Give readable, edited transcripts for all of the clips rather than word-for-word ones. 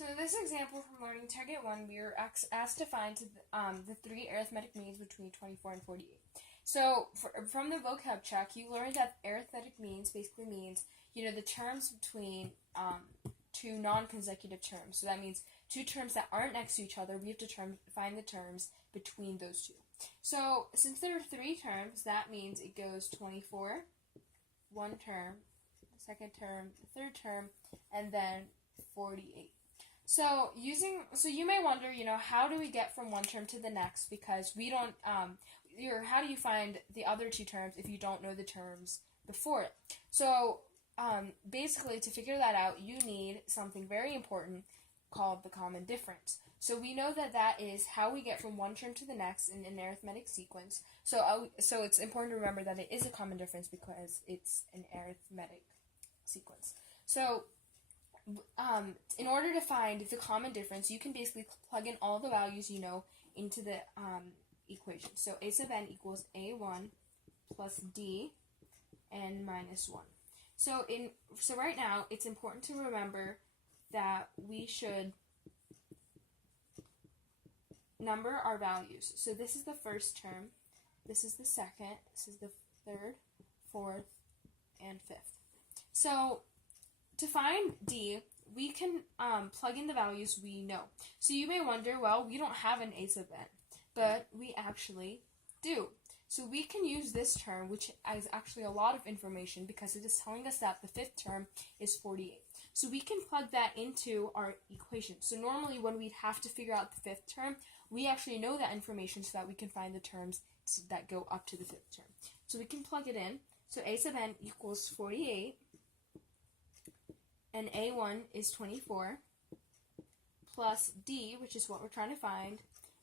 So in this example from Learning Target 1, we were asked to find the three arithmetic means between 24 and 48. So from the vocab check, you learned that arithmetic means basically means, the terms between two non-consecutive terms. So that means two terms that aren't next to each other, we have to find the terms between those two. So since there are three terms, that means it goes 24, one term, the second term, the third term, and then 48. So you may wonder, how do we get from one term to the next, because we don't, or how do you find the other two terms if you don't know the terms before it? So basically, to figure that out, you need something very important called the common difference. So we know that is how we get from one term to the next in an arithmetic sequence. So it's important to remember that it is a common difference because it's an arithmetic sequence. So in order to find the common difference, you can basically plug in all the values you know into the equation. So a sub n equals a1 plus d n minus 1. So right now, it's important to remember that we should number our values. So this is the first term, this is the second, this is the third, fourth, and fifth. So to find d, we can plug in the values we know. So you may wonder, well, we don't have an a sub n, but we actually do. So we can use this term, which is actually a lot of information because it is telling us that the fifth term is 48. So we can plug that into our equation. So normally when we'd have to figure out the fifth term, we actually know that information so that we can find the terms that go up to the fifth term. So we can plug it in. So a sub n equals 48, and a1 is 24, plus d, which is what we're trying to find,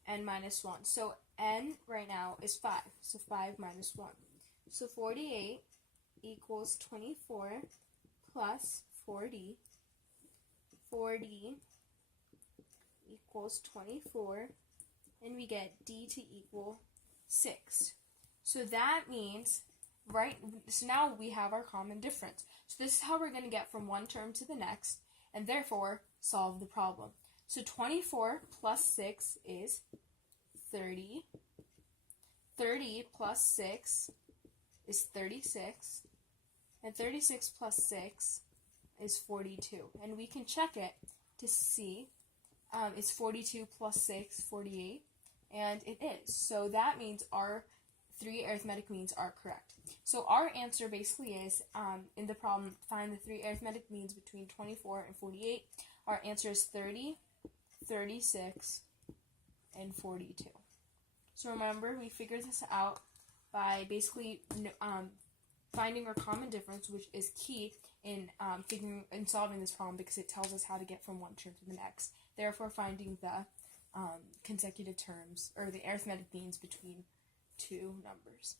n minus 1. So n right now is 5, so 5 minus 1. So 48 equals 24 plus 40. 40 equals 24, and we get d to equal 6. So that means, so now we have our common difference. So this is how we're going to get from one term to the next, and therefore solve the problem. So 24 plus 6 is 30. 30 plus 6 is 36. And 36 plus 6 is 42. And we can check it to see, is 42 plus 6 48? And it is. So that means our three arithmetic means are correct. So our answer basically is, in the problem, find the three arithmetic means between 24 and 48. Our answer is 30, 36, and 42. So remember, we figured this out by basically finding our common difference, which is key in solving this problem because it tells us how to get from one term to the next. Therefore, finding the consecutive terms or the arithmetic means between two numbers.